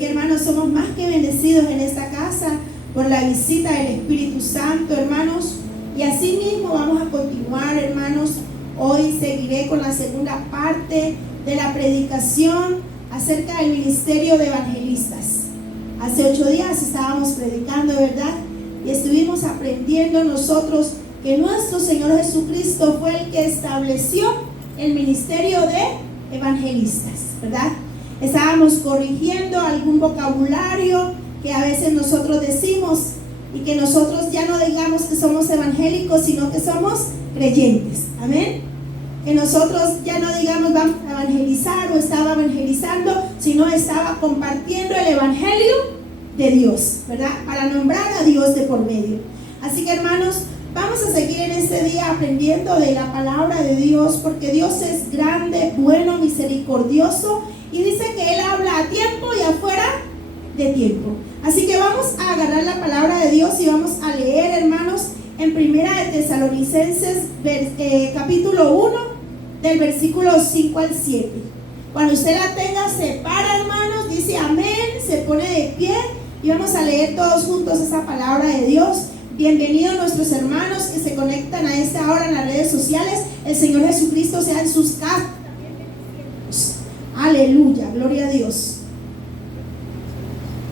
que, hermanos, somos más que bendecidos en esta casa por la visita del Espíritu Santo, hermanos. Y así mismo vamos a continuar, hermanos. Hoy seguiré con la segunda parte de la predicación acerca del ministerio de evangelistas. Hace 8 días estábamos predicando, ¿verdad? Y estuvimos aprendiendo nosotros que nuestro Señor Jesucristo fue el que estableció el ministerio de evangelistas, ¿verdad? Estábamos corrigiendo algún vocabulario que a veces nosotros decimos y que nosotros ya no digamos que somos evangélicos, sino que somos creyentes. Amén. Que nosotros ya no digamos vamos a evangelizar o estaba evangelizando, sino estaba compartiendo el evangelio de Dios, ¿verdad? Para nombrar a Dios de por medio. Así que, hermanos, vamos a seguir en este día aprendiendo de la palabra de Dios, porque Dios es grande, bueno, misericordioso, y dice que Él habla a tiempo y afuera de tiempo. Así que vamos a agarrar la palabra de Dios y vamos a leer, hermanos, en Primera de Tesalonicenses, capítulo 1, del versículo 5 al 7. Cuando usted la tenga, se para, hermanos, dice amén, se pone de pie y vamos a leer todos juntos esa palabra de Dios. Bienvenidos nuestros hermanos que se conectan a esta hora en las redes sociales. El Señor Jesucristo sea en sus casas. Aleluya, gloria a Dios.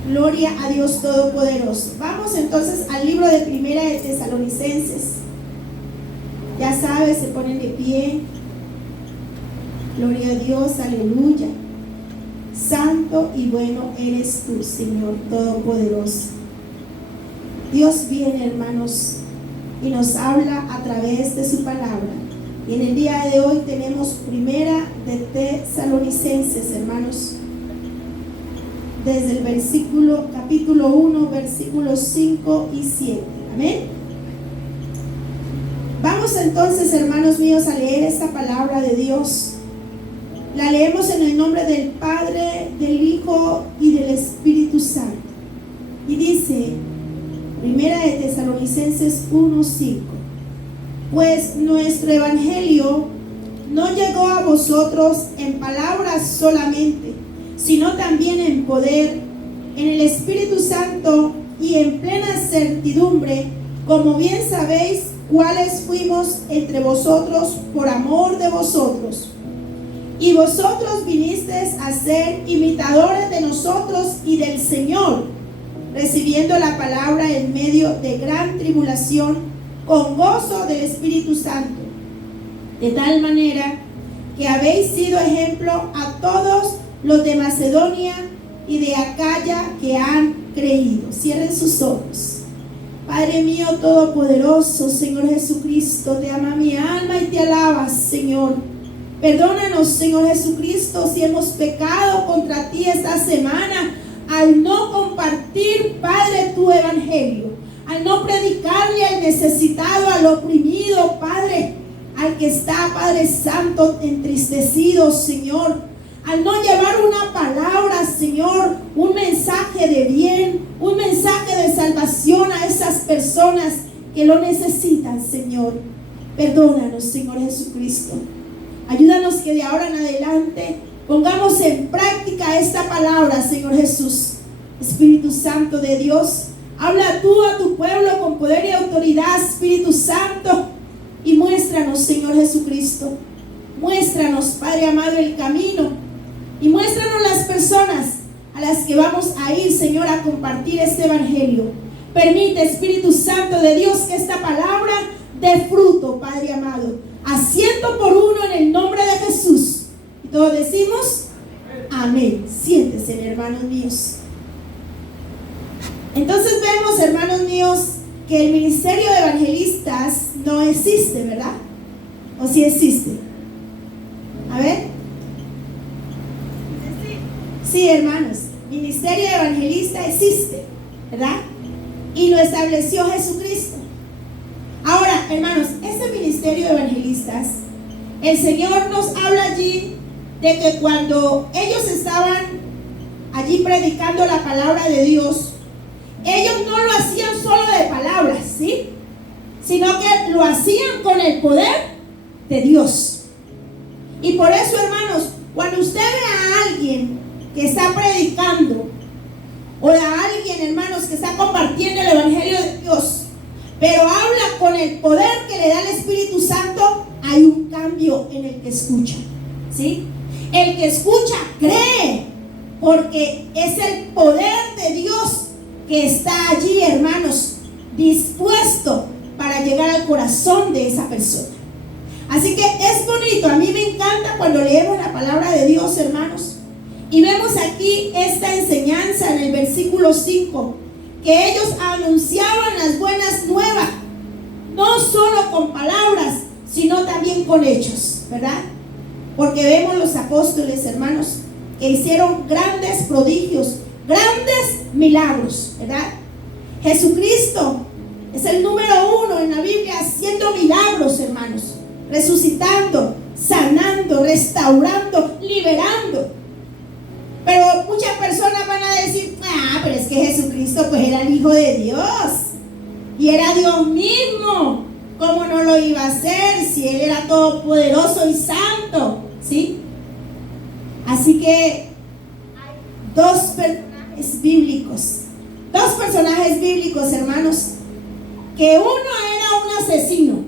Gloria a Dios Todopoderoso. Vamos entonces al libro de Primera de Tesalonicenses. Ya sabes, se ponen de pie. Gloria a Dios, aleluya. Santo y bueno eres tú, Señor Todopoderoso. Dios viene, hermanos, y nos habla a través de su palabra. Y en el día de hoy tenemos Primera de Tesalonicenses, hermanos, desde el capítulo 1, versículos 5 y 7. Amén. Vamos entonces, hermanos míos, a leer esta palabra de Dios. La leemos en el nombre del Padre, del Hijo y del Espíritu Santo. Y dice, Primera de Tesalonicenses 1:5: pues nuestro evangelio no llegó a vosotros en palabras solamente, sino también en poder, en el Espíritu Santo y en plena certidumbre, como bien sabéis cuáles fuimos entre vosotros por amor de vosotros. Y vosotros vinisteis a ser imitadores de nosotros y del Señor, recibiendo la palabra en medio de gran tribulación, con gozo del Espíritu Santo, de tal manera que habéis sido ejemplo a todos los de Macedonia y de Acaya que han creído. Cierren sus ojos. Padre mío todopoderoso, Señor Jesucristo, te ama mi alma y te alabas, Señor. Perdónanos, Señor Jesucristo, si hemos pecado contra ti esta semana al no compartir, Padre, tu evangelio, al no predicarle al necesitado, al oprimido, Padre, al que está, Padre Santo, entristecido, Señor, al no llevar una palabra, Señor, un mensaje de bien, un mensaje de salvación a esas personas que lo necesitan, Señor. Perdónanos, Señor Jesucristo. Ayúdanos que de ahora en adelante pongamos en práctica esta palabra, Señor Jesús. Espíritu Santo de Dios, habla tú a tu pueblo con poder y autoridad, Espíritu Santo, y muéstranos, Señor Jesucristo. Muéstranos, Padre amado, el camino, y muéstranos las personas a las que vamos a ir, Señor, a compartir este evangelio. Permite, Espíritu Santo de Dios, que esta palabra dé fruto, Padre amado, a 100 por 1 en el nombre de Jesús. Y todos decimos amén. Siéntense, hermanos míos. Entonces vemos, hermanos míos, que el ministerio de evangelistas no existe, ¿verdad? ¿O sí existe? A ver. Sí, hermanos, ministerio de evangelista existe, ¿verdad? Y lo estableció Jesucristo. Ahora, hermanos, este ministerio de evangelistas, el Señor nos habla allí de que cuando ellos estaban allí predicando la palabra de Dios, ellos no lo hacían solo de palabras, ¿sí? Sino que lo hacían con el poder de Dios. Y por eso, hermanos, cuando usted ve a alguien que está predicando o a alguien, hermanos, que está compartiendo el Evangelio de Dios, pero habla con el poder que le da el Espíritu Santo, hay un cambio en el que escucha, ¿sí? El que escucha cree, porque es el poder de Dios que está allí, hermanos, dispuesto para llegar al corazón de esa persona. Así que es bonito, a mí me encanta cuando leemos la palabra de Dios, hermanos, y vemos aquí esta enseñanza en el versículo 5, que ellos anunciaban las buenas nuevas, no solo con palabras, sino también con hechos, ¿verdad? Porque vemos los apóstoles, hermanos, que hicieron grandes prodigios, grandes milagros, ¿verdad? Jesucristo es el número 1 en la Biblia haciendo milagros, hermanos, resucitando, sanando, restaurando, liberando. Pero muchas personas van a decir, pero es que Jesucristo pues era el Hijo de Dios y era Dios mismo. ¿Cómo no lo iba a hacer si Él era todopoderoso y santo? ¿Sí? Así que hay dos personajes bíblicos, hermanos, que uno era un asesino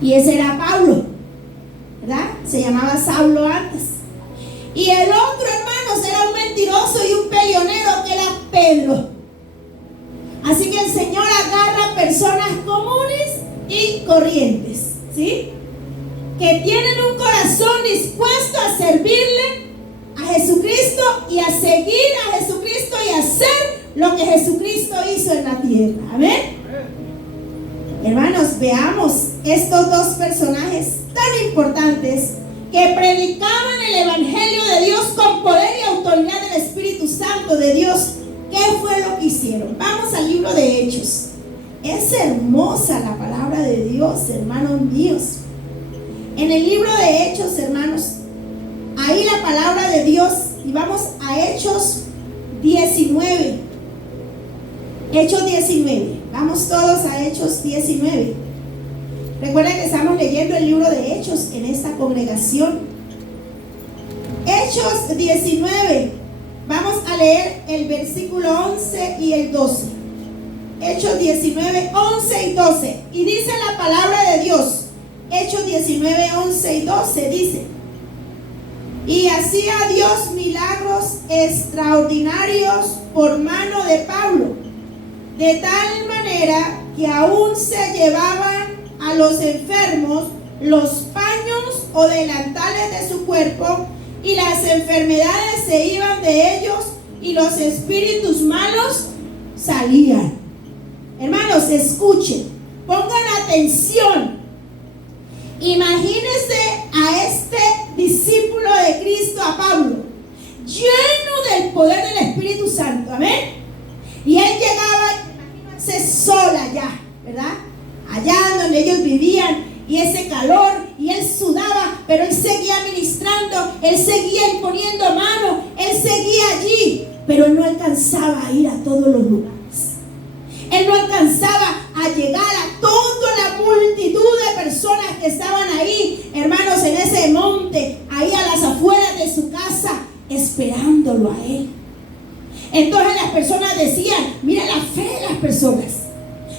y ese era Pablo, ¿verdad? Se llamaba Saulo antes. Y el otro, hermanos, era un mentiroso y un peleonero que era Pedro. Así que el Señor agarra personas comunes y corrientes, ¿sí? Que tienen un corazón dispuesto a servirle a Jesucristo y a seguir a Jesucristo y a hacer lo que Jesucristo hizo en la tierra. Amén. Hermanos, veamos estos dos personajes tan importantes que predicaban el Evangelio de Dios con poder y autoridad del Espíritu Santo de Dios. ¿Qué fue lo que hicieron? Vamos al libro de Hechos. Es hermosa la palabra de Dios, hermanos míos. En el libro de Hechos, hermanos, ahí la palabra de Dios, y vamos a Hechos 19. Hechos 19. Vamos todos a Hechos 19. Recuerden que estamos leyendo el libro de Hechos en esta congregación. Hechos 19. Vamos a leer el versículo 11 y el 12. Hechos 19, 11 y 12. Y dice la palabra de Dios. Hechos 19, 11 y 12 dice: y hacía Dios milagros extraordinarios por mano de Pablo, de tal manera que aún se llevaban a los enfermos los paños o delantales de su cuerpo, y las enfermedades se iban de ellos y los espíritus malos salían. Hermanos, escuchen, pongan atención. Imagínense a este discípulo de Cristo, a Pablo, lleno del poder del Espíritu Santo, amén. Y él llegaba, imagínense, sola ya, ¿verdad? Allá donde ellos vivían, y ese calor, y él sudaba, pero él seguía ministrando, él seguía imponiendo mano, él seguía allí, pero él no alcanzaba a ir a todos los lugares. Él no alcanzaba a llegar a toda la multitud de personas que estaban ahí, hermanos, en ese monte, ahí a las afueras de su casa, esperándolo a él. Entonces las personas decían, mira la fe de las personas.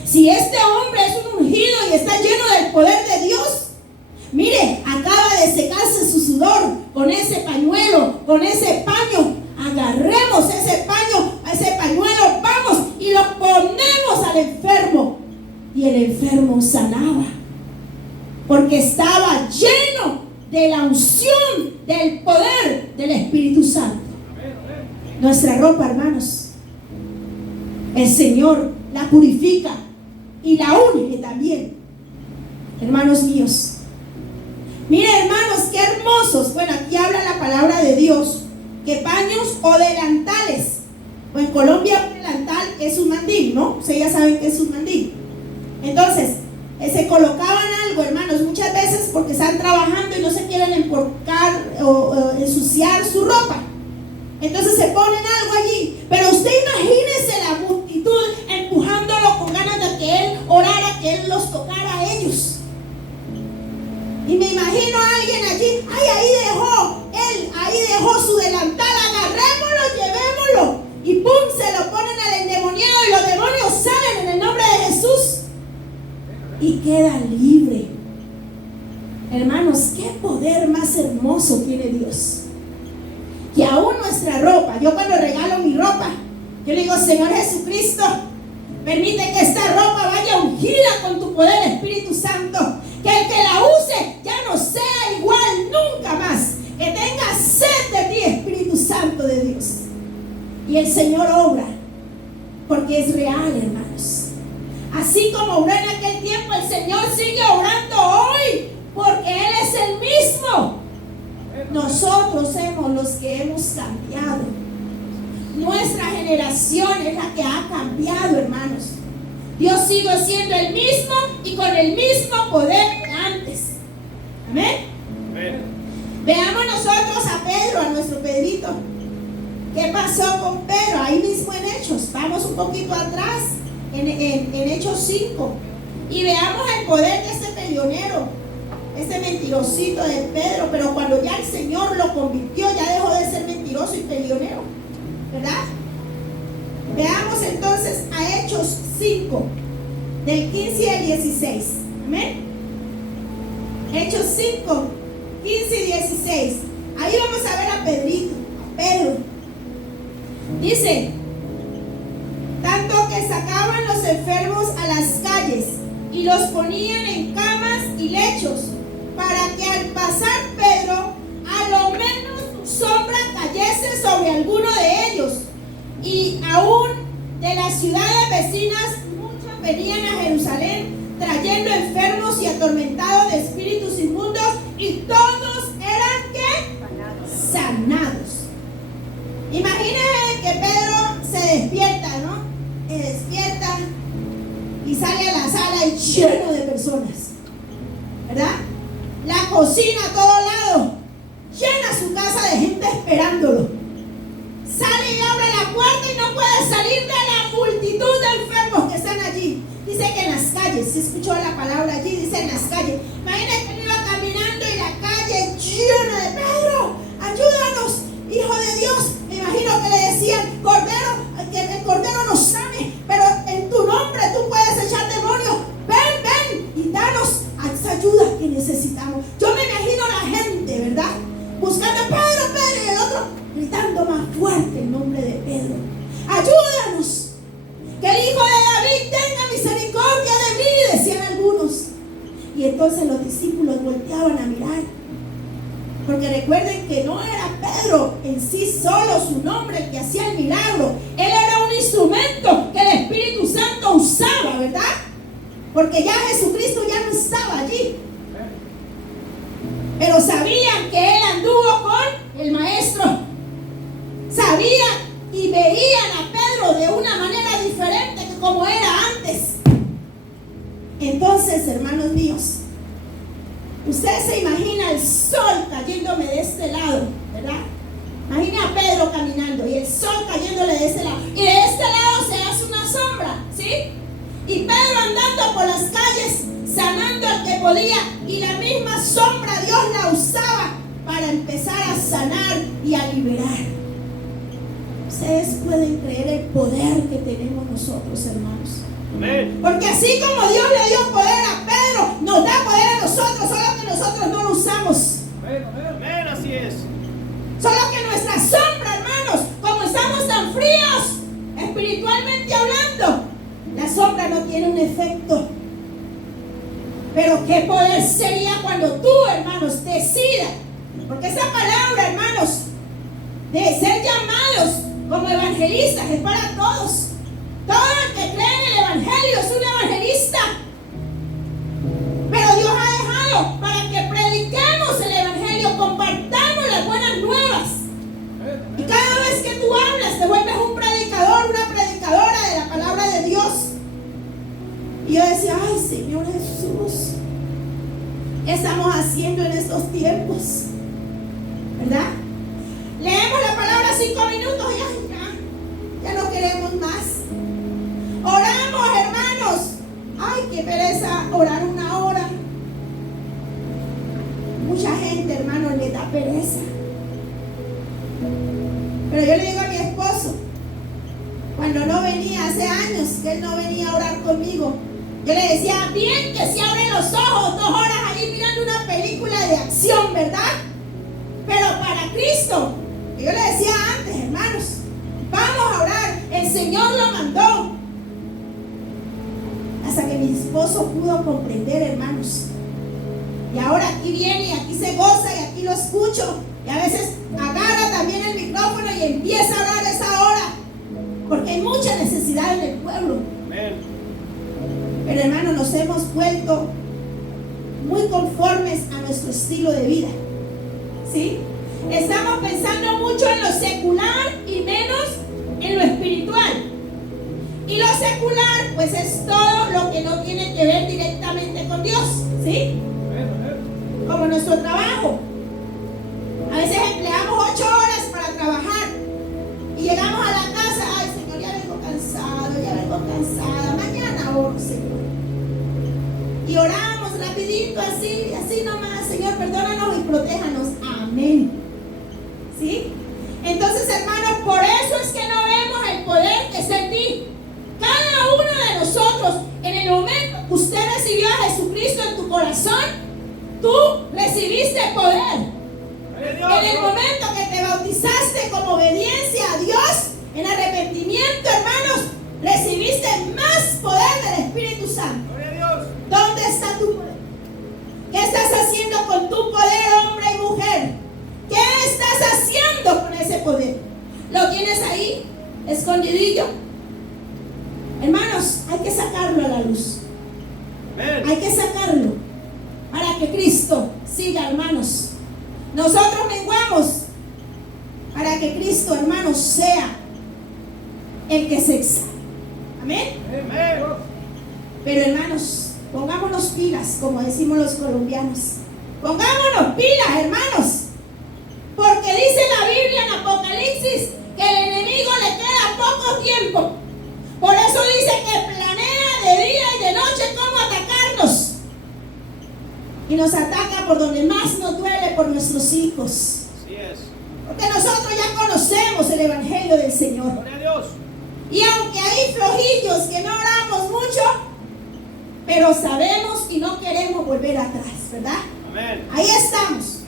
Si este hombre es un ungido y está lleno del poder de Dios, mire, acaba de secarse su sudor con ese pañuelo, con ese paño. Agarremos ese paño, ese pañuelo, vamos y lo ponemos al enfermo. Y el enfermo sanaba, porque estaba lleno de la unción, del poder del Espíritu Santo. Nuestra ropa, hermanos, el Señor la purifica y la unge también, hermanos míos. Miren, hermanos, qué hermosos. Bueno, aquí habla la palabra de Dios, que paños o delantales. Pues en Colombia un delantal es un mandil, ¿no? Ustedes ya saben que es un mandil. Entonces, se colocaban algo, hermanos, muchas veces porque están trabajando y no se quieren emporcar o ensuciar su ropa. Entonces se ponen algo allí. Pero usted imagínese la multitud empujándolo con ganas de que él orara, que él los tocara a ellos. Y me imagino a alguien allí, ahí dejó su delantal, agarrémoslo, llevémoslo. Y ¡pum! queda libre. Hermanos, qué poder más hermoso tiene Dios. Que aún nuestra ropa, yo cuando regalo mi ropa, yo le digo, Señor Jesucristo, permite que esta ropa vaya ungida con tu poder, Espíritu Santo. Que el que la use ya no sea igual nunca más. Que tenga sed de ti, Espíritu Santo de Dios. Y el Señor obra, porque es real, hermanos. Así como obró en aquel tiempo, el Señor sigue obrando hoy, porque Él es el mismo. Nosotros somos los que hemos cambiado. Nuestra generación es la que ha cambiado, hermanos. Dios sigue siendo el mismo y con el mismo poder de antes. Amén. Amén. Veamos nosotros a Pedro, a nuestro Pedrito. ¿Qué pasó con Pedro? Ahí mismo en Hechos. Vamos un poquito atrás, en Hechos 5. Y veamos el poder de este peleonero, este mentirosito de Pedro. Pero cuando ya el Señor lo convirtió, ya dejó de ser mentiroso y peleonero, ¿verdad? Veamos entonces a Hechos 5, del 15 al 16. Amén. Hechos 5, 15 y 16. Ahí vamos a ver a Pedrito, a Pedro. Dice, tanto que sacaban los enfermos a las calles y los ponían en camas y lechos, para que al pasar Pedro, a lo menos su sombra cayese sobre alguno de ellos. Y aún de las ciudades vecinas muchos venían a Jerusalén trayendo enfermos y atormentados de espíritus inmundos, y todos eran ¿qué? Sanados. Imagínense que Pedro se despierta, ¿no? Se despierta y sale a la sala y lleno de personas, ¿verdad? La cocina a todo lado, llena su casa de gente esperándolo. Sale y abre la puerta y no puede salir de la multitud de enfermos que están allí. Dice que en las calles, se escuchó la palabra allí, dice en las calles. Imagínate que él iba caminando y la calle llena de Pedro, ayúdanos, Hijo de Dios. Me imagino que le decían, Cordero, que el Cordero nos sane, pero en tu nombre tú puedes echar demonios. Ven, ven y danos esa ayuda que necesitamos. Yo me imagino a la gente, ¿verdad? Buscando Pedro, Pedro, y el otro gritando más fuerte el nombre de Pedro. Ayúdanos, que el Hijo de David tenga misericordia de mí, decían algunos. Y entonces los discípulos volteaban a mirar, porque recuerden que no era Pedro en sí solo su nombre el que hacía el milagro. Él era un instrumento que el Espíritu Santo usaba, ¿verdad? Porque ya Jesucristo ya no estaba allí. Pero sabían que él anduvo con el maestro. Sabían y veían a Pedro de una manera diferente que como era antes. Entonces, hermanos míos, usted se imagina el sol cayéndome de este lado, ¿verdad? Imagina a Pedro caminando y el sol cayéndole de este lado. Y de este lado se hace una sombra, ¿sí? Y Pedro andando por las calles, sanando al que podía. Y la misma sombra Dios la usaba para empezar a sanar y a liberar. Ustedes pueden creer el poder que tenemos nosotros, hermanos. Amén. Porque así como Dios le dio poder a Pedro, nos da poder a nosotros, solo que nosotros no lo usamos. Amén, amén, así es. Solo que nuestra sombra, hermanos, como estamos tan fríos, espiritualmente hablando, la sombra no tiene un efecto. Pero qué poder sería cuando tú, hermanos, decidas. Porque esa palabra, hermanos, de ser llamados como evangelistas es para todos. Todo el que cree en el evangelio es un evangelista. Pero Dios ha dejado para que prediquemos el evangelio, compartamos las buenas nuevas. Y cada vez que tú hablas, te vuelves un predicador, una predicadora de la palabra de Dios. Y yo decía, ay, Señor Jesús, ¿qué estamos haciendo en estos tiempos? ¿Verdad? Leemos la palabra 5 minutos y ya no queremos más. Oramos, hermanos. Ay, qué pereza orar una hora. Mucha gente, hermanos, le da pereza. Pero yo le digo a mi esposo, cuando no venía hace años, que él no venía a orar conmigo, Yo le decía, bien que se abren los ojos 2 horas ahí mirando una película de acción, ¿verdad? Pero para Cristo, yo le decía antes, hermanos, vamos a orar, el Señor lo mandó. Hasta que mi esposo pudo comprender, hermanos. Y ahora aquí viene y aquí se goza y aquí lo escucho. Y a veces agarra también el micrófono y empieza a orar esa hora. Porque hay mucha necesidad en el pueblo. Amén. Pero hermanos, nos hemos vuelto muy conformes a nuestro estilo de vida. ¿Sí? Estamos pensando mucho en lo secular y menos en lo espiritual. Y lo secular, pues es todo lo que no tiene que ver directamente con Dios. ¿Sí? Como nuestro trabajo. A veces empleamos 8 horas para trabajar y llegamos a la casa, ay Señor, ya vengo cansada, mañana oro, Señor. Y oramos rapidito, así nomás, Señor, perdónanos y protéjanos. Amén. ¿Sí? Entonces, hermanos, por eso es que no vemos el poder que está en ti. Cada uno de nosotros, en el momento que usted recibió a Jesucristo en tu corazón, tú recibiste poder. En el momento que te bautizaste como obediencia a Dios, en arrepentimiento, hermanos, recibiste más poder del Espíritu Santo. ¿Dónde está tu poder? ¿Qué estás haciendo con tu poder, hombre y mujer? ¿Qué estás haciendo con ese poder? ¿Lo tienes ahí, escondidillo? Hermanos, hay que sacarlo a la luz. Hay que sacarlo para que Cristo siga, hermanos. Nosotros menguamos para que Cristo, hermanos, sea el que se exalta. Amén. Pero, hermanos, pongámonos pilas, como decimos los colombianos. Pongámonos pilas, hermanos. Porque dice la Biblia en Apocalipsis que el enemigo le queda poco tiempo. Por eso dice que planea de día y de noche cómo atacarnos. Y nos ataca por donde más nos duele, por nuestros hijos. Así es. Porque nosotros ya conocemos el Evangelio del Señor. Gloria a Dios. Y aunque hay flojillos que no oramos mucho, pero sabemos y no queremos volver atrás, ¿verdad? Amén. Ahí estamos.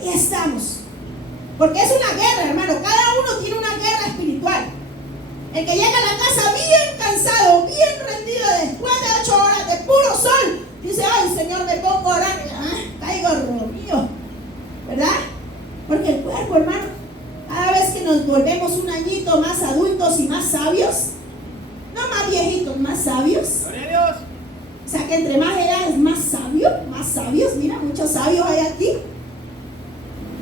Ahí estamos. Porque es una guerra, hermano. Cada uno tiene una guerra espiritual. El que llega a la casa bien cansado, bien rendido, después de 8 horas de puro sol, dice, ay Señor, me pongo a orar, caigo dormido, ¿verdad? Porque el cuerpo, hermano, cada vez que nos volvemos un añito más adultos y más sabios, no más viejitos, más sabios. Gloria a Dios. O sea que entre más edades, más sabios, mira, muchos sabios hay aquí.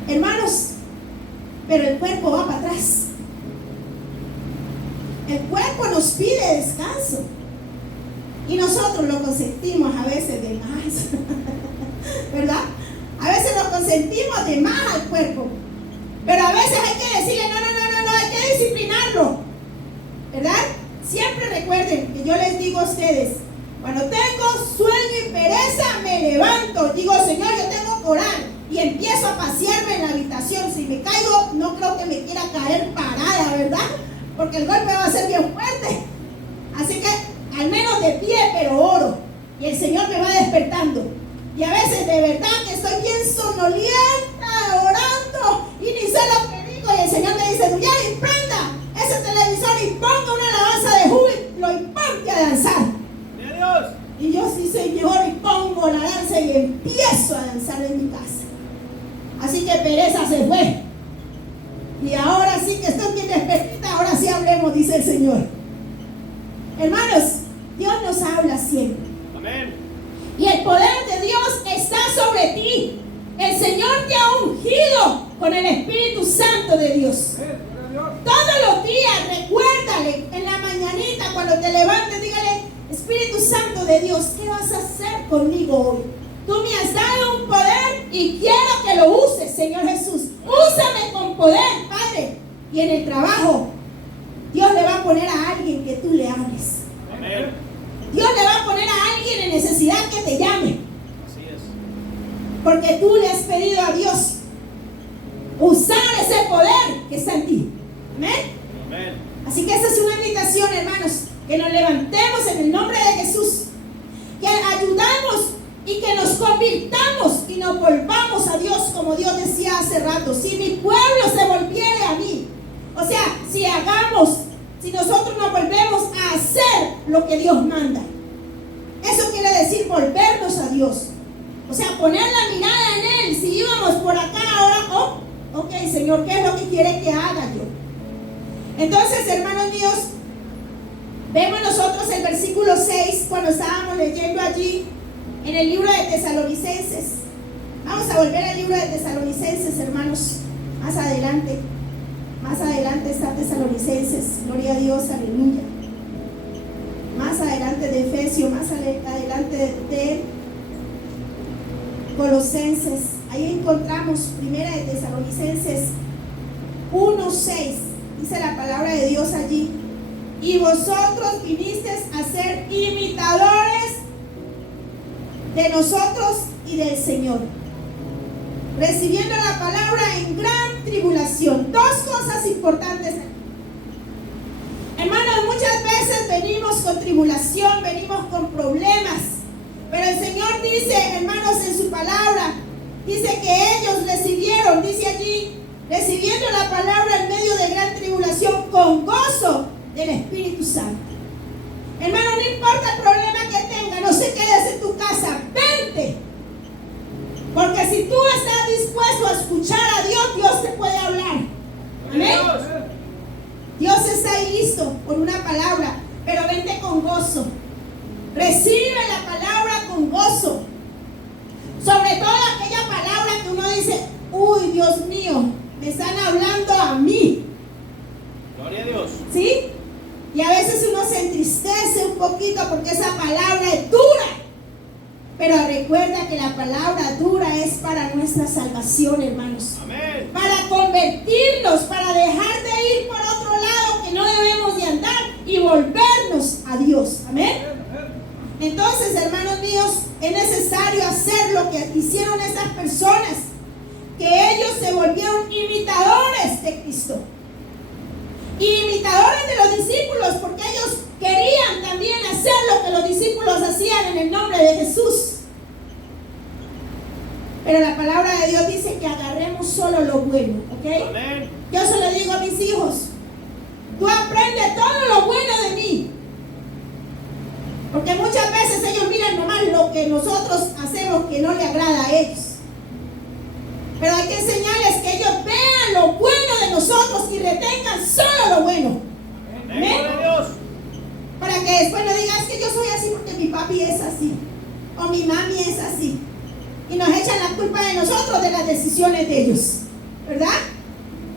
Hermanos, pero el cuerpo va para atrás. El cuerpo nos pide descanso. Y nosotros lo consentimos a veces de más. ¿Verdad? A veces lo consentimos de más al cuerpo. Pero a veces hay que decirle, no, hay que disciplinarlo. ¿Verdad? Siempre recuerden que yo les digo a ustedes, cuando tengo sueño y pereza, me levanto. Digo, Señor, yo tengo que orar. Y empiezo a pasearme en la habitación. Si me caigo, no creo que me quiera caer parada, ¿verdad? Porque el golpe va a ser bien fuerte. Así que al menos de pie, pero oro. Y el Señor me va despertando. Y a veces de verdad que estoy bien sonolienta, orando, y ni sé lo que digo. Y el Señor me dice, Duyari, prenda ese televisor y ponga una alabanza de júbilo y ponte a danzar. Dios. Y yo sí, Señor, y pongo la danza y empiezo a danzar en mi casa. Así que pereza se fue. Y ahora sí que estoy bien despertita, ahora sí hablemos, dice el Señor. Hermanos, Dios nos habla siempre. Amén. Y el poder de Dios está sobre ti. El Señor te ha ungido con el Espíritu Santo de Dios. Todos los días recuérdale en la mañanita cuando te levantes, dígale, Espíritu Santo de Dios, ¿qué vas a hacer conmigo hoy? Tú me has dado un poder y quiero que lo uses, Señor Jesús. Úsame con poder, Padre. Y en el trabajo, Dios le va a poner a alguien que tú le hables. Amén. Dios le va a poner a alguien en necesidad que te llame. Así es. Porque tú le has pedido a Dios usar ese poder que está en ti. Amén. Amén. Así que esa es una invitación, hermanos, que nos levantemos en el nombre de Jesús que ayudamos y que nos convirtamos y nos volvamos a Dios, como Dios decía hace rato. Si mi pueblo se volviere a mí, o sea, si nosotros nos volvemos a hacer lo que Dios manda. Eso quiere decir volvernos a Dios. O sea, poner la mirada en Él. Si íbamos por acá, ahora, ok, Señor, ¿qué es lo que quiere que haga yo? Entonces, hermanos míos, vemos nosotros el versículo 6 cuando estábamos leyendo allí en el libro de Tesalonicenses. Vamos a volver al libro de Tesalonicenses, hermanos, más adelante. Más adelante está Tesalonicenses, gloria a Dios, aleluya. Más adelante de Efesios, más adelante de Colosenses. Ahí encontramos primera de Tesalonicenses 1:6. Dice la palabra de Dios allí: y vosotros vinisteis a ser imitadores de nosotros y del Señor, recibiendo la palabra en gran tribulación. Dos cosas importantes. Hermanos, muchas veces venimos con tribulación, venimos con problemas, pero el Señor dice, hermanos, en su palabra, dice que ellos recibieron, dice allí, recibiendo la palabra en medio de gran tribulación con gozo del Espíritu Santo. Hermano, no importa el problema que tenga, no se quedes en tu casa, vente. Porque si tú estás dispuesto a escuchar a Dios, Dios te puede hablar. Amén. Dios está ahí listo por una palabra, pero vente con gozo. Recibe la palabra con gozo. Sobre todo aquella palabra que uno dice, uy, Dios mío, me están hablando a mí. Gloria a Dios. ¿Sí? Y a veces uno se entristece un poquito porque esa palabra es dura. Pero recuerda que la palabra dura es para nuestra salvación, hermanos. Amén. Para convertirnos, para dejar de ir por otro lado que no debemos de andar y volvernos a Dios. Amén. Entonces, hermanos míos, es necesario hacer lo que hicieron estas personas, que ellos se volvieron imitadores de Cristo. Y imitadores de los discípulos, porque ellos querían también hacer lo que los discípulos hacían en el nombre de Jesús. Pero la palabra de Dios dice que agarremos solo lo bueno, ¿ok? Amén. Yo se lo digo a mis hijos: tú aprendes todo lo bueno de mí. Porque muchas veces ellos miran nomás lo que nosotros hacemos que no le agrada a ellos. Pero hay que enseñarles que ellos vean lo bueno de nosotros y retengan solo lo bueno. Amén. Gloria a Dios. Para que después no digas que yo soy así porque mi papi es así, o mi mami es así, y nos echan la culpa de nosotros de las decisiones de ellos, ¿verdad?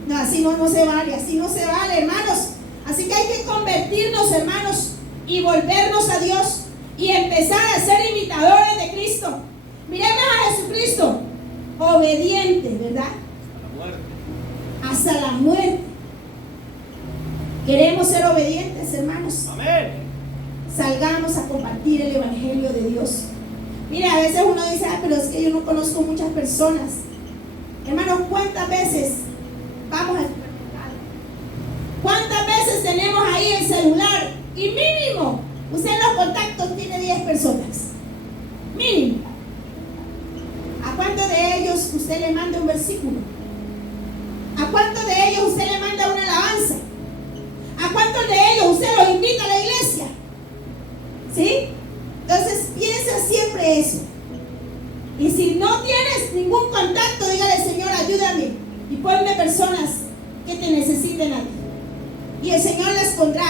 No, así no se vale, así no se vale, hermanos. Así que hay que convertirnos, hermanos, y volvernos a Dios y empezar a ser imitadores de Cristo. Miremos a Jesucristo, obediente, ¿verdad? Hasta la muerte. Queremos ser obedientes, hermanos. Amén. Salgamos a compartir el evangelio de Dios. Mira, a veces uno dice, pero es que yo no conozco muchas personas. Hermanos, ¿cuántas veces vamos al supermercado? ¿Cuántas veces tenemos ahí el celular? Y mínimo, usted en los contactos tiene 10 personas. Mínimo. ¿A cuántos de ellos usted le manda un versículo? ¿A cuántos de ellos usted le manda una alabanza? ¿A cuántos de ellos usted los invita a la iglesia? ¿Sí? Entonces piensa siempre eso. Y si no tienes ningún contacto, dígale: Señor, ayúdame y ponme personas que te necesiten a ti. Y el Señor les pondrá.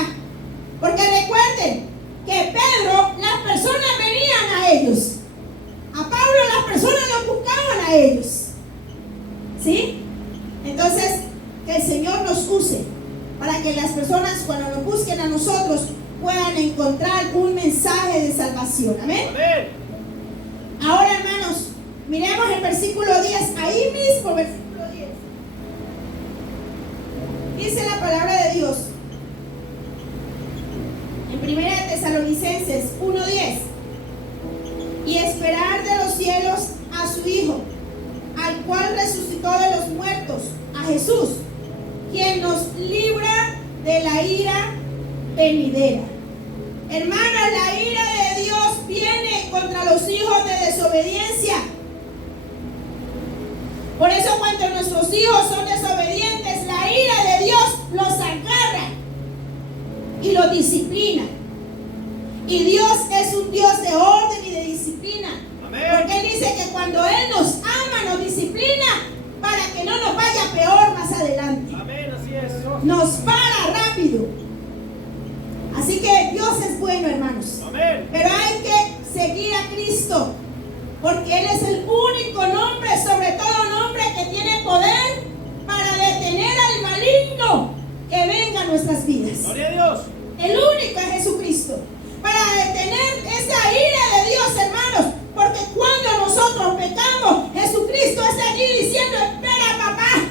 Porque recuerden que Pedro, las personas venían a ellos. A Pablo las personas los buscaban a ellos. ¿Sí? Entonces, que el Señor nos use para que las personas, cuando nos busquen a nosotros, puedan encontrar un mensaje de salvación. Amén. Amén. Ahora, hermanos, miremos el versículo 10. Ahí mismo, versículo 10. Dice la palabra de Dios en primera de Tesalonicenses 1:10: y esperar de los cielos a su Hijo, al cual resucitó de los muertos, a Jesús, quien nos libra de la ira venidera. Hermanos, la ira de Dios viene contra los hijos de desobediencia. Por eso cuando nuestros hijos son desobedientes, la ira de Dios los agarra y los disciplina. Y Dios es un Dios de orden y de disciplina. Amén. Porque Él dice que cuando Él nos ama, nos disciplina para que no nos vaya peor más adelante. Amén, así es. Nos para rápido. Así que Dios es bueno, hermanos. Amén. Pero hay que seguir a Cristo, porque Él es el único nombre, sobre todo nombre, que tiene poder para detener al maligno que venga a nuestras vidas. Gloria a Dios. El único es Jesucristo, para detener esa ira de Dios, hermanos. Porque cuando nosotros pecamos, Jesucristo está allí diciendo: espera, papá,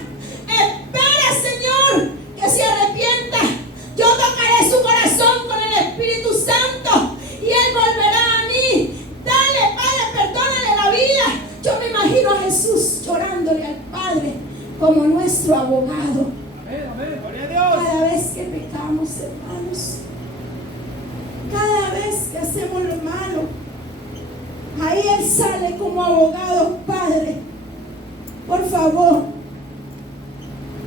espera, Señor, que se arrepienta. Yo tocaré su corazón con el Espíritu Santo y Él volverá a mí. Dale, Padre, perdónale la vida. Yo me imagino a Jesús llorándole al Padre como nuestro abogado. Amén, amén. Gloria a Dios. Cada vez que pecamos, hermanos, cada vez que hacemos lo malo, ahí Él sale como abogado. Padre, por favor,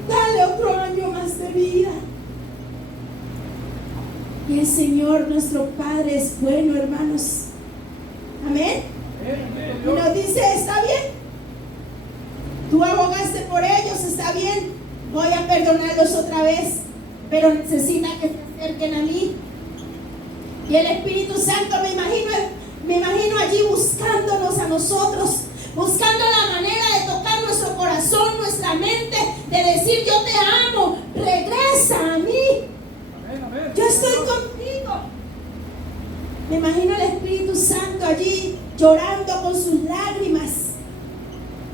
dale otro año más de vida. Y el Señor, nuestro Padre, es bueno, hermanos. Amén. Y nos dice: está bien, tú abogaste por ellos, está bien, voy a perdonarlos otra vez, pero necesita que se acerquen a mí. Y el Espíritu Santo, me imagino allí buscándonos a nosotros, buscando la manera de tocar nuestro corazón, nuestra mente, de decir: yo te amo, regresa a mí. Yo estoy contigo. Me imagino al Espíritu Santo allí llorando con sus lágrimas,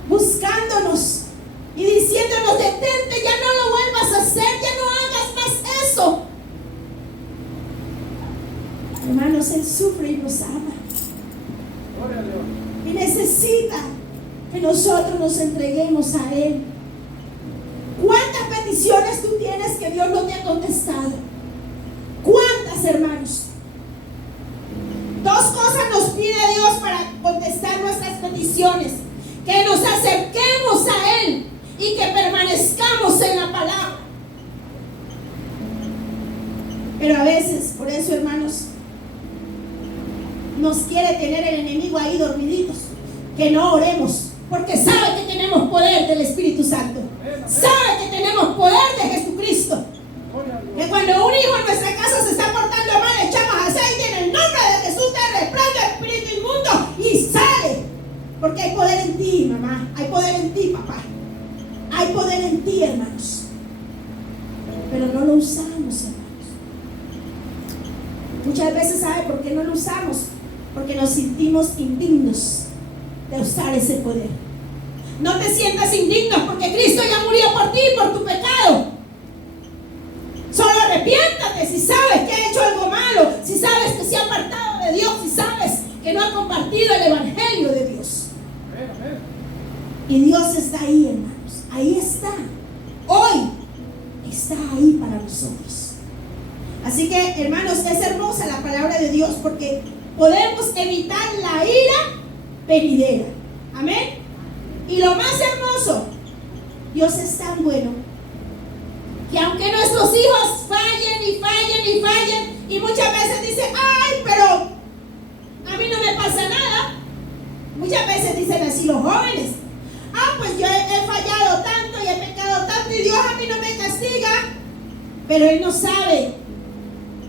buscándonos y diciéndonos: detente, ya no lo vuelvas a hacer, ya no hagas más eso. Hermanos, Él sufre y nos ama. Y necesita que nosotros nos entreguemos a Él. ¿Cuántas peticiones tú tienes que Dios no te ha contestado? ¿Cuántas, hermanos? Dos cosas nos pide Dios para contestar nuestras peticiones: que nos acerquemos a Él y que permanezcamos en la palabra. Pero a veces, por eso, hermanos, nos quiere tener el enemigo ahí dormiditos, que no oremos, porque sabe que tenemos poder del Espíritu Santo, sabe que tenemos poder de Jesucristo. Que cuando un hijo en nuestra casa se está portando mal, echamos aceite en el nombre de Jesús, te reprendo, espíritu inmundo, y sale. Porque hay poder en ti, mamá, hay poder en ti, papá, hay poder en ti, hermanos. Pero no lo usamos, hermanos. Muchas veces, ¿sabe por qué no lo usamos? Porque nos sentimos indignos de usar ese poder. No te sientas indigno, porque Cristo ya murió por ti, por tu pecado. Solo arrepiéntate si sabes que ha hecho algo malo, si sabes que se ha apartado de Dios, si sabes que no ha compartido el Evangelio de Dios. Y Dios está ahí, hermanos. Ahí está. Hoy está ahí para nosotros. Así que, hermanos, es hermosa la palabra de Dios, porque podemos evitar la ira venidera. Amén. Y lo más hermoso, Dios es tan bueno, que aunque nuestros hijos fallen y fallen y fallen, y muchas veces dicen: ay, pero a mí no me pasa nada. Muchas veces dicen así los jóvenes: ah, pues yo he fallado tanto y he pecado tanto y Dios a mí no me castiga. Pero él no sabe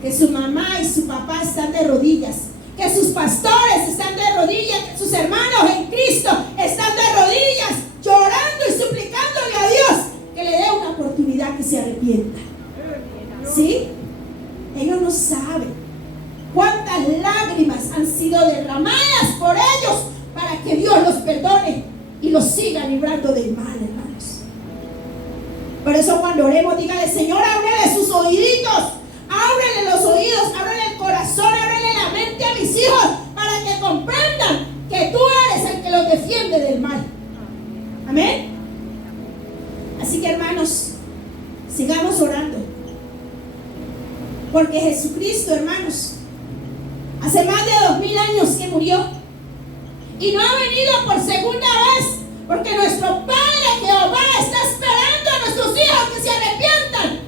que su mamá y su papá están de rodillas, que sus pastores están de rodillas, que sus hermanos en Cristo están de rodillas, llorando y suplicándole a Dios que le dé una oportunidad, que se arrepienta. ¿Sí? Ellos no saben cuántas lágrimas han sido derramadas por ellos para que Dios los perdone y los siga librando del mal, hermanos. Por eso, cuando oremos, dígale: Señor, ábrele sus oíditos, ábrele los oídos, ábrele el corazón, ábrele la mente a mis hijos, para que comprendan que tú eres el que los defiende del mal. Amén. Así que, hermanos, sigamos orando, porque Jesucristo, hermanos, Hace más de 2000 años que murió. Y no ha venido por segunda vez, porque nuestro Padre Jehová está esperando a nuestros hijos que se arrepientan.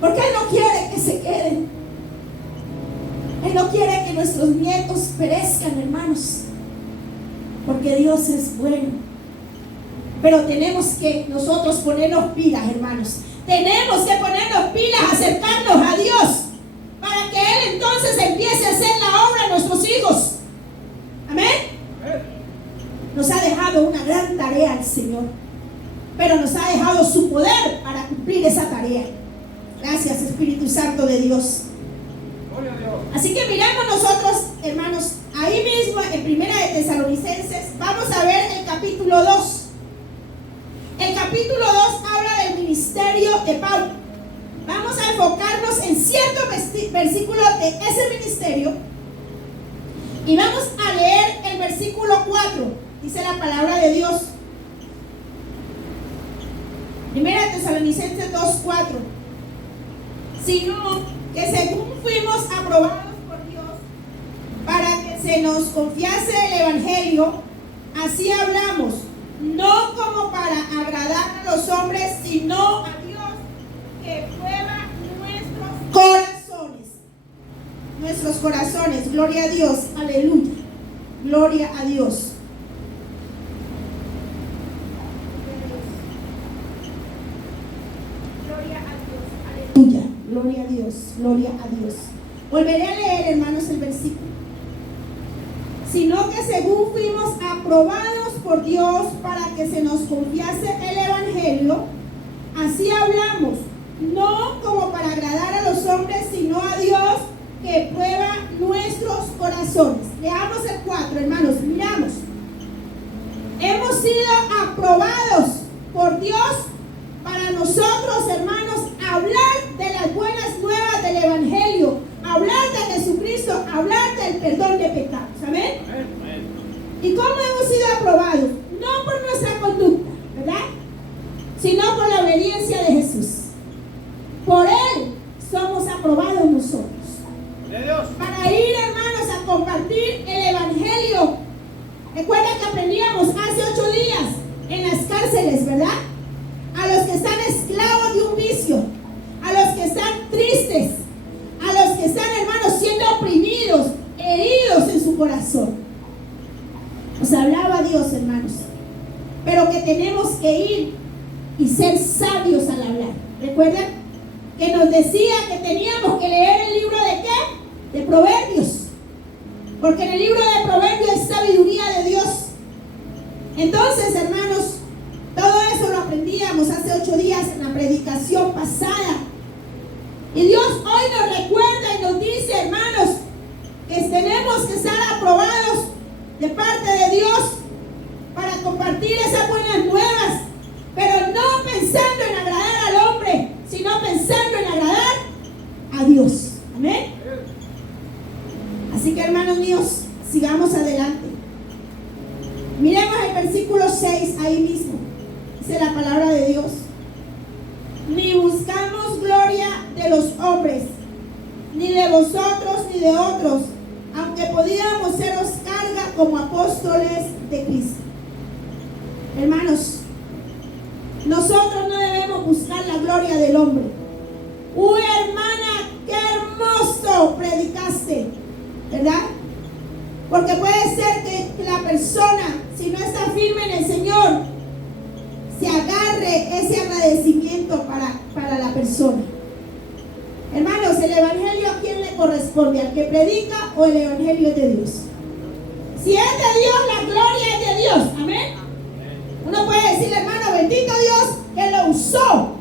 Porque Él no quiere que se queden. Él no quiere que nuestros nietos perezcan, hermanos. Porque Dios es bueno. Pero tenemos que nosotros ponernos pilas, hermanos. Tenemos que ponernos pilas, acercarnos a Dios, para que Él entonces empiece a hacer la obra en nuestros hijos. Amén. Nos ha dejado una gran tarea el Señor, pero nos ha dejado su poder para cumplir esa tarea. Gracias, Espíritu Santo de Dios. Así que miremos nosotros, hermanos, ahí mismo en Primera de Tesalonicenses, vamos a ver el capítulo 2. El capítulo 2 habla del ministerio de Pablo. Vamos a enfocarnos en ciertos versículos de ese ministerio y vamos a leer el versículo 4. Dice la palabra de Dios. Primera de Tesalonicenses 2:4. Sino que según fuimos aprobados por Dios para que se nos confiase el evangelio, así hablamos, no como para agradar a los hombres, sino a Dios, que prueba nuestros corazones. Nuestros corazones, gloria a Dios, aleluya, gloria a Dios. Gloria a Dios, gloria a Dios. Volveré a leer, hermanos, el versículo. Sino que según fuimos aprobados por Dios para que se nos confiase el evangelio, así hablamos, no como para agradar a los hombres, sino a Dios, que prueba nuestros corazones. Leamos el 4, hermanos, miramos. Hemos sido aprobados por Dios para nosotros, hermanos, hablar de las buenas nuevas del evangelio, hablar de Jesucristo, hablar del perdón de pecados. ¿Amén? ¿Y cómo hemos sido aprobados? No por nuestra conducta, ¿verdad? Sino por la obediencia de Jesús. Por Él somos aprobados nosotros. Para ir, hermanos, a compartir el evangelio. Recuerden que aprendíamos hace 8 días en las cárceles, ¿verdad? A los que están esclavos de un vicio, a los que están tristes, a los que están, hermanos, siendo oprimidos, heridos en su corazón. Nos hablaba Dios, hermanos, pero que tenemos que ir y ser sabios al hablar. ¿Recuerdan? Que nos decía que teníamos que leer el libro de ¿qué? De Proverbios, porque en el libro de Proverbios es sabiduría de Dios. Entonces, hermanos, todo eso lo aprendíamos hace 8 días en la predicación pasada. Y Dios hoy nos recuerda y nos dice, hermanos, que tenemos que estar aprobados de parte de Dios para compartir esas buenas nuevas, pero no pensando en agradar al hombre, sino pensando en agradar a Dios. Amén. Así que, hermanos míos, sigamos adelante. Miremos el versículo 6 ahí mismo. Dice la palabra de Dios: ni buscamos gloria de los hombres, ni de vosotros ni de otros, aunque podíamos seros carga como apóstoles de Cristo. Hermanos, nosotros no debemos buscar la gloria del hombre. Hermana, qué hermoso predicaste, ¿verdad? Porque puede ser que la persona, si no está firme en el Señor, se agarre ese agradecimiento para la persona. Hermanos, ¿el evangelio a quién le corresponde? ¿Al que predica o el evangelio es de Dios? Si es de Dios, la gloria es de Dios. Amén. Uno puede decirle, hermano, bendito Dios que lo usó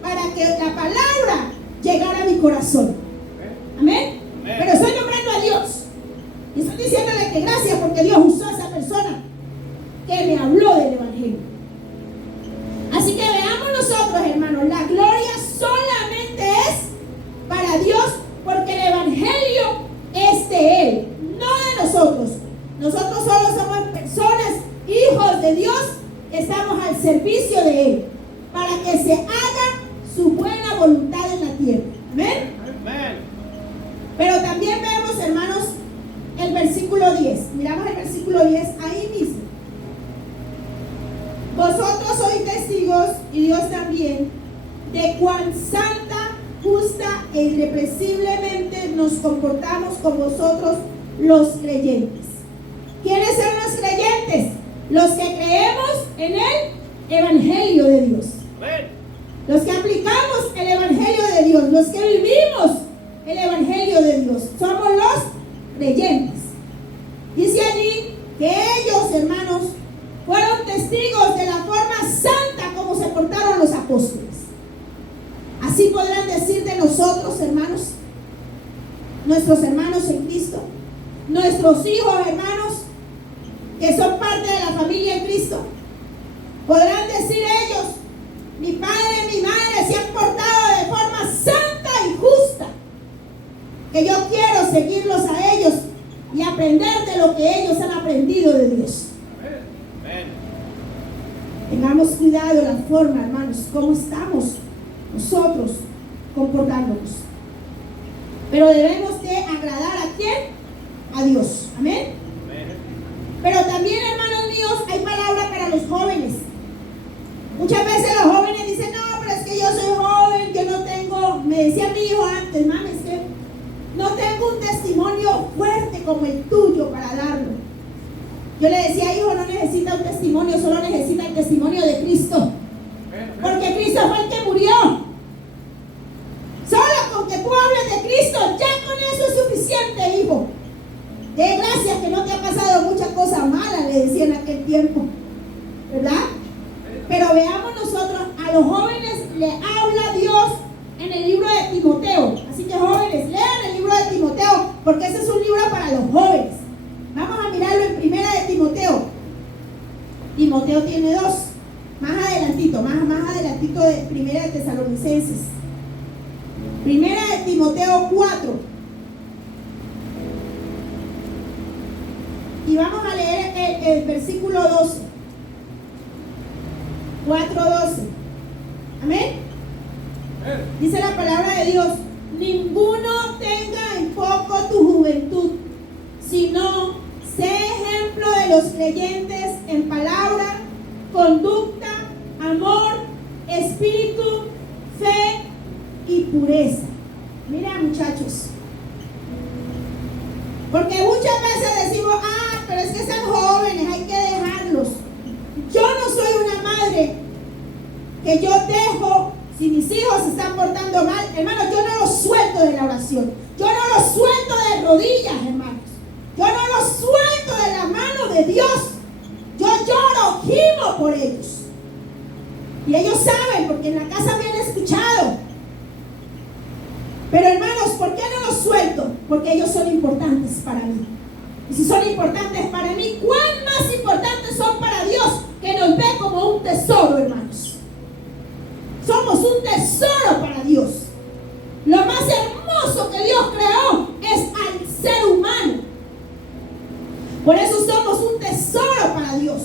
para que la palabra llegara a mi corazón. Amén. Pero estoy nombrando a Dios y estoy diciéndole que gracias porque Dios usó a esa persona que me habló del evangelio. Así que veamos nosotros, hermanos, la gloria solamente es para Dios, porque el evangelio es de Él, no de nosotros. Nosotros solo somos personas, hijos de Dios, que estamos al servicio de Él, para que se haga su buena voluntad en la tierra. Amén. Pero también vemos, hermanos, e irrepresiblemente nos comportamos con vosotros los creyentes. ¿Quiénes son los creyentes? Los que creemos en el Evangelio de Dios. Amén. Los que aplicamos el Evangelio de Dios, los que vivimos el Evangelio de Dios, somos los creyentes. Dice allí que ellos, hermanos, fueron testigos de la forma santa como se portaron los apóstoles. Así podrán decir de nosotros, hermanos, nuestros hermanos en Cristo, nuestros hijos, hermanos, que son parte de la familia en Cristo. Podrán decir ellos: mi padre y mi madre se han portado de forma santa y justa, que yo quiero seguirlos a ellos y aprender de lo que ellos han aprendido de Dios. Amén. Tengamos cuidado de la forma, hermanos, cómo estamos nosotros comportándonos. Pero debemos de agradar ¿a quién? A Dios. Amén. Amén. Pero también, hermanos míos, hay palabra para los jóvenes. Muchas veces los jóvenes dicen: no, pero es que yo soy joven, yo no tengo, me decía mi hijo antes, mami, es que no tengo un testimonio fuerte como el tuyo para darlo. Yo le decía: hijo, no necesita un testimonio, solo necesita el testimonio de Cristo. Porque Cristo fue el que murió. Solo con que tú hables de Cristo, ya con eso es suficiente, hijo. De gracias que no te ha pasado muchas cosas malas, le decía en aquel tiempo, ¿verdad? Pero veamos nosotros, a los jóvenes le habla Dios en el libro de Timoteo. Así que jóvenes, lean el libro de Timoteo, porque ese es un libro para los jóvenes. Vamos a mirarlo en primera de Timoteo. Timoteo tiene dos. Más adelantito de primera de Tesalonicenses. Primera de Timoteo 4. Y vamos a leer el versículo 12. 4:12. Amén. Dice la palabra de Dios: ninguno tenga en poco tu juventud, sino sé ejemplo de los creyentes en palabra, conducta, amor, espíritu, fe y pureza. Mira, muchachos, porque muchas veces decimos: pero es que son jóvenes, hay que dejarlos. Yo no soy una madre que yo dejo, si mis hijos se están portando mal, hermanos, yo no los suelto de la oración, yo no los suelto de rodillas, hermanos, yo no los suelto de la mano de Dios. Yo lloro, gimo por ellos. Y ellos saben, porque en la casa me han escuchado. Pero hermanos, ¿por qué no los suelto? Porque ellos son importantes para mí. Y si son importantes para mí, ¿cuán más importantes son para Dios, que nos ve como un tesoro, hermanos? Somos un tesoro para Dios. Lo más hermoso que Dios creó es al ser humano. Por eso somos un tesoro para Dios.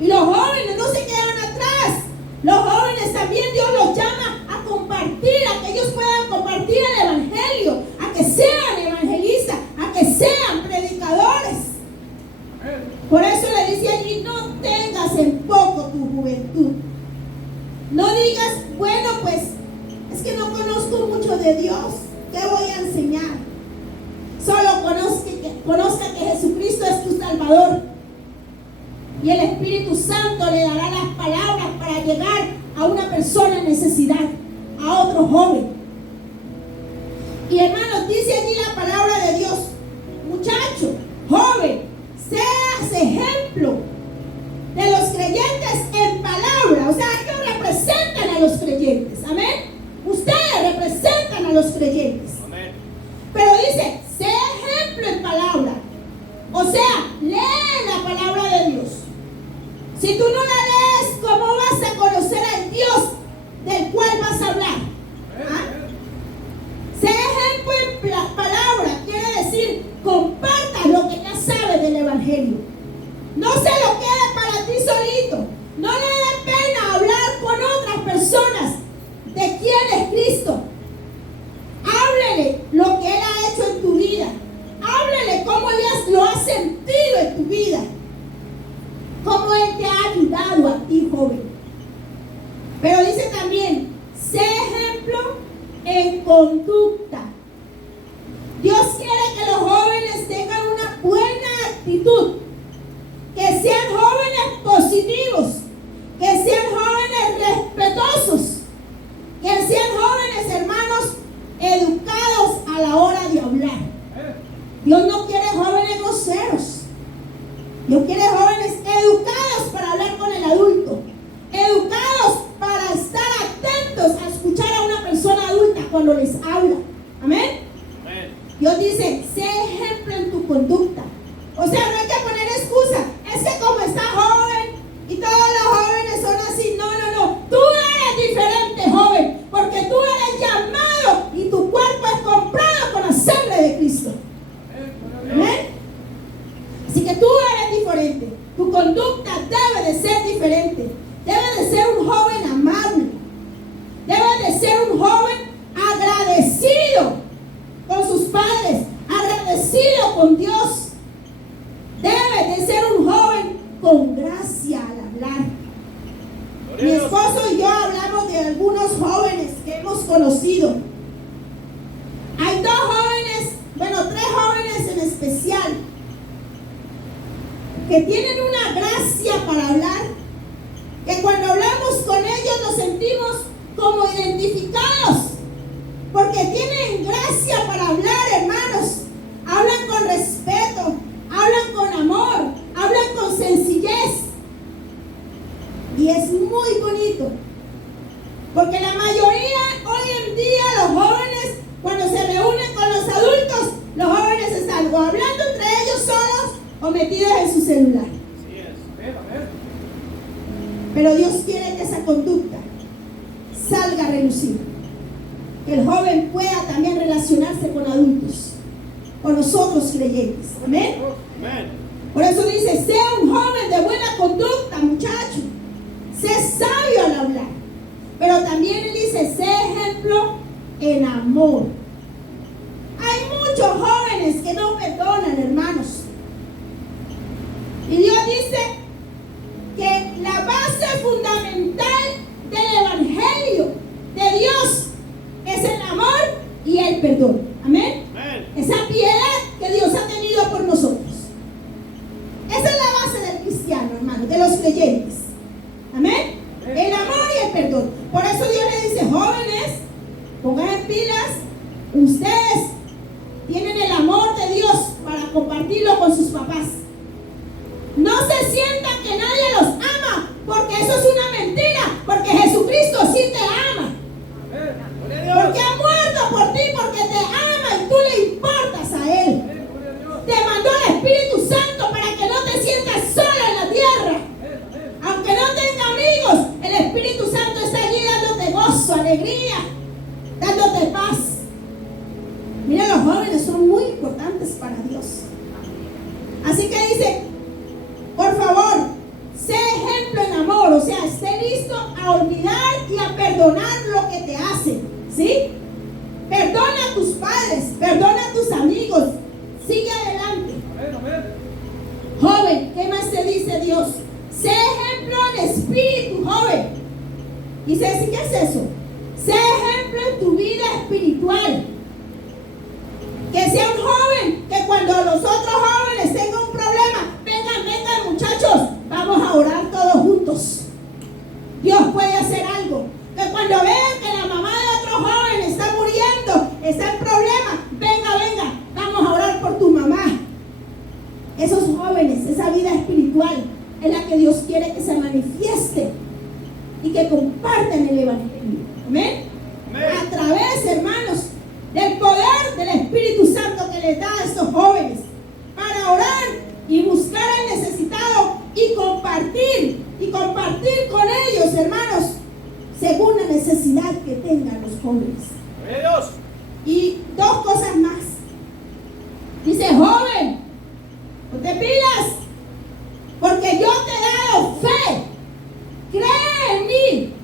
Y los jóvenes no se quedan atrás. Los jóvenes también Dios los llama a compartir, a que ellos puedan compartir el Evangelio, a que sean evangelistas, a que sean predicadores. Por eso le dice allí: no tengas en poco tu juventud. No digas: bueno, pues es que no conozco mucho de Dios, ¿qué voy a enseñar? Solo conozca que Jesucristo es tu Salvador. Y el Espíritu Santo le dará las palabras para llegar a una persona en necesidad, a otro joven. Y hermanos, dice allí la palabra de Dios: muchacho, joven, seas ejemplo de los creyentes en palabra. O sea, ellos representan a los creyentes. Amén. Ustedes representan a los creyentes. Amén. Pero dice: sé ejemplo en palabra. O sea, lee la palabra de Dios. Si tú no la lees, ¿cómo vas a conocer al Dios del cual vas a hablar? Sé ejemplo en palabra, quiere decir, comparta lo que ya sabes del Evangelio. No se lo quede para ti solito. No le dé pena hablar con otras personas de quién es Cristo. Háblele lo que Él ha hecho en tu vida. Háblele cómo Él lo ha sentido en tu vida. Cómo Él te ha ayudado a ti, joven. Pero dice también: sé ejemplo en conducta. Dios quiere que los jóvenes tengan una buena actitud, que sean jóvenes positivos, que sean jóvenes respetuosos, que sean jóvenes, hermanos, educados a la hora de hablar. Dios no quiere jóvenes groseros. Dios quiere jóvenes educados para hablar con el adulto, educados para estar atentos a escuchar a una persona adulta cuando les habla. Amén. Amén. Dios dice, sé ejemplo en tu conducta. O sea, no hay que poner excusa. Es que como está joven y todos los jóvenes son así. No, no, no. Tú eres diferente, joven, porque tú eres llamado y tu cuerpo es comprado con la sangre de Cristo. Amén. Así que tú eres diferente. Tu conducta debe de ser diferente. Debe de ser un joven amable. Debe de ser un joven agradecido con sus padres, agradecido con Dios. Debe de ser un joven con gracia al hablar. Mi esposo y yo hablamos de algunos jóvenes que hemos conocido. Hay dos jóvenes, bueno, tres jóvenes en especial, que tienen una gracia para hablar, que cuando hablamos con ellos nos sentimos como identificados, porque tienen gracia para hablar, hermanos. Hablan con respeto, hablan con amor, hablan con sencillez. Y es muy bonito, porque la mayoría hoy en día, los jóvenes, cuando se reúnen con los adultos, los jóvenes están o hablando entre ellos solos o metidos en su celular. Así es. Amén. Pero Dios quiere que esa conducta salga a relucir, que el joven pueda también relacionarse con adultos, con nosotros creyentes. Amén. Amén. Por eso dice, sea un joven de buena conducta, muchacho. Sé sabio al hablar. Pero también él dice, sé ejemplo en amor. Hay muchos jóvenes que no perdonan, hermanos. Y Dios dice que la base fundamental del evangelio de Dios es el amor y el perdón. Amén. Amén. Esa piedad que Dios ha tenido por nosotros. Esa es la base del cristiano, hermano, de los creyentes. Amén. El amor y el perdón. Por eso Dios le dice, jóvenes, pongan en pilas. Ustedes tienen el amor de Dios para compartirlo con sus papás. No se sientan que nadie los ama, porque eso es una mentira, porque Jesucristo sí te ama. Porque ha muerto por ti, porque te ama y tú le importas a Él. Te mandó el Espíritu Santo para que no te sientas solo en la tierra. Aunque no tenga amigos, el Espíritu Santo está allí dándote gozo, alegría, dándote paz. Mira, los jóvenes son muy importantes para Dios. Así que dice, por favor, sé ejemplo en amor, o sea, esté listo a olvidar y a perdonar lo que te hacen, ¿sí? Perdona a tus padres, perdona a tus amigos, sigue adelante. Joven, ¿qué más te dice Dios? Sé ejemplo en espíritu, joven. Dice, ¿qué es eso? Sé ejemplo en tu vida espiritual. Que sea un joven que cuando los otros jóvenes tengan un problema, vengan muchachos, vamos a orar todos juntos. Dios puede hacer algo. Que cuando vean que la mamá de otro joven está muriendo, está en problema, venga, vamos a orar por tu mamá. Esos jóvenes, esa vida espiritual es la que Dios quiere que se manifieste y que compartan el evangelio. Amén. A través, hermanos, del poder del Espíritu Santo que les da a estos jóvenes para orar y buscar al necesitado y compartir con ellos, hermanos, según la necesidad que tengan los jóvenes. Y dos cosas más. Dice, joven, no te pilas, porque yo te he dado fe. Cree en mí.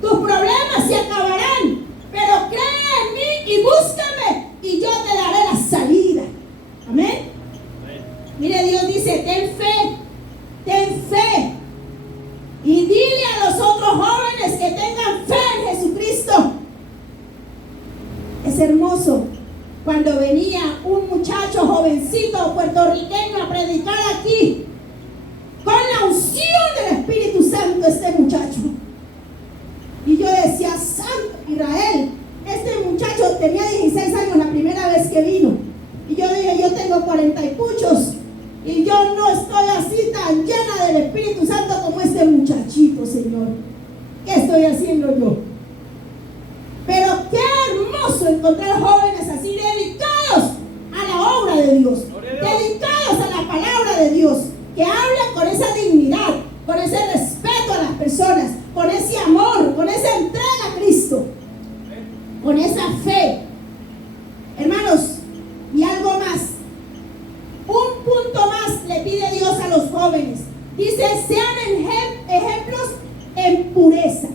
Tus problemas se acabarán, pero cree en mí y búscame y yo te daré la salida. Amén. Mire, Dios dice, ten fe. Y dile a los otros jóvenes que tengan fe en Jesucristo. Es hermoso cuando venía un muchacho jovencito puertorriqueño a predicar aquí, con la unción del Espíritu Santo, este muchacho. Y yo decía, Santo Israel, este muchacho tenía 16 años la primera vez que vino. Y yo dije, yo tengo 40 y puchos, y yo no estoy así tan llena del Espíritu Santo como este muchachito, Señor. ¿Qué estoy haciendo yo? Pero qué hermoso encontrar jóvenes así dedicados a la obra de Dios, dedicados a la palabra de Dios, que hablan con esa dignidad, con ese respeto a las personas, con ese amor, con esa entrega a Cristo, con esa fe. Hermanos, y algo más, un punto más le pide Dios a los jóvenes. Dice, sean ejemplos en pureza.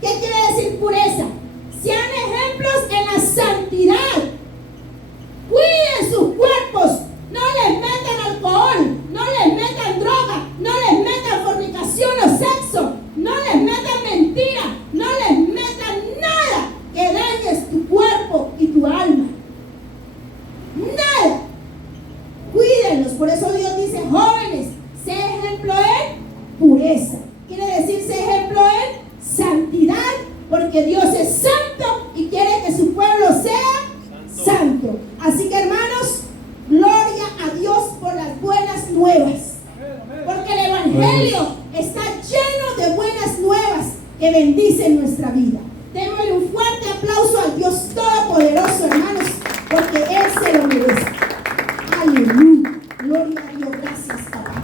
¿Qué quiere decir pureza? Sean ejemplos en la santidad. Cuiden sus cuerpos. No les metan alcohol, no les metan droga, no les metan fornicación o sexo, no les metan mentira, no les metan nada que dañes tu cuerpo y tu alma. Nada. Cuídenlos. Por eso Dios dice, jóvenes, sé ejemplo en pureza. Quiere decir, sé ejemplo en santidad, porque Dios es santo y quiere que su pueblo sea santo. Así que, hermanos, gloria a Dios por las buenas nuevas, porque el Evangelio está lleno de buenas nuevas que bendicen nuestra vida. Démosle un fuerte aplauso al Dios Todopoderoso, hermanos, porque Él se lo merece. Aleluya, gloria a Dios, gracias, papá.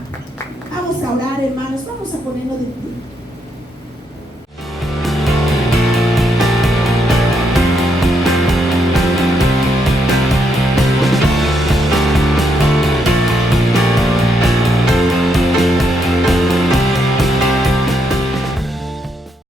Vamos a orar, hermanos, vamos a ponernos de pie.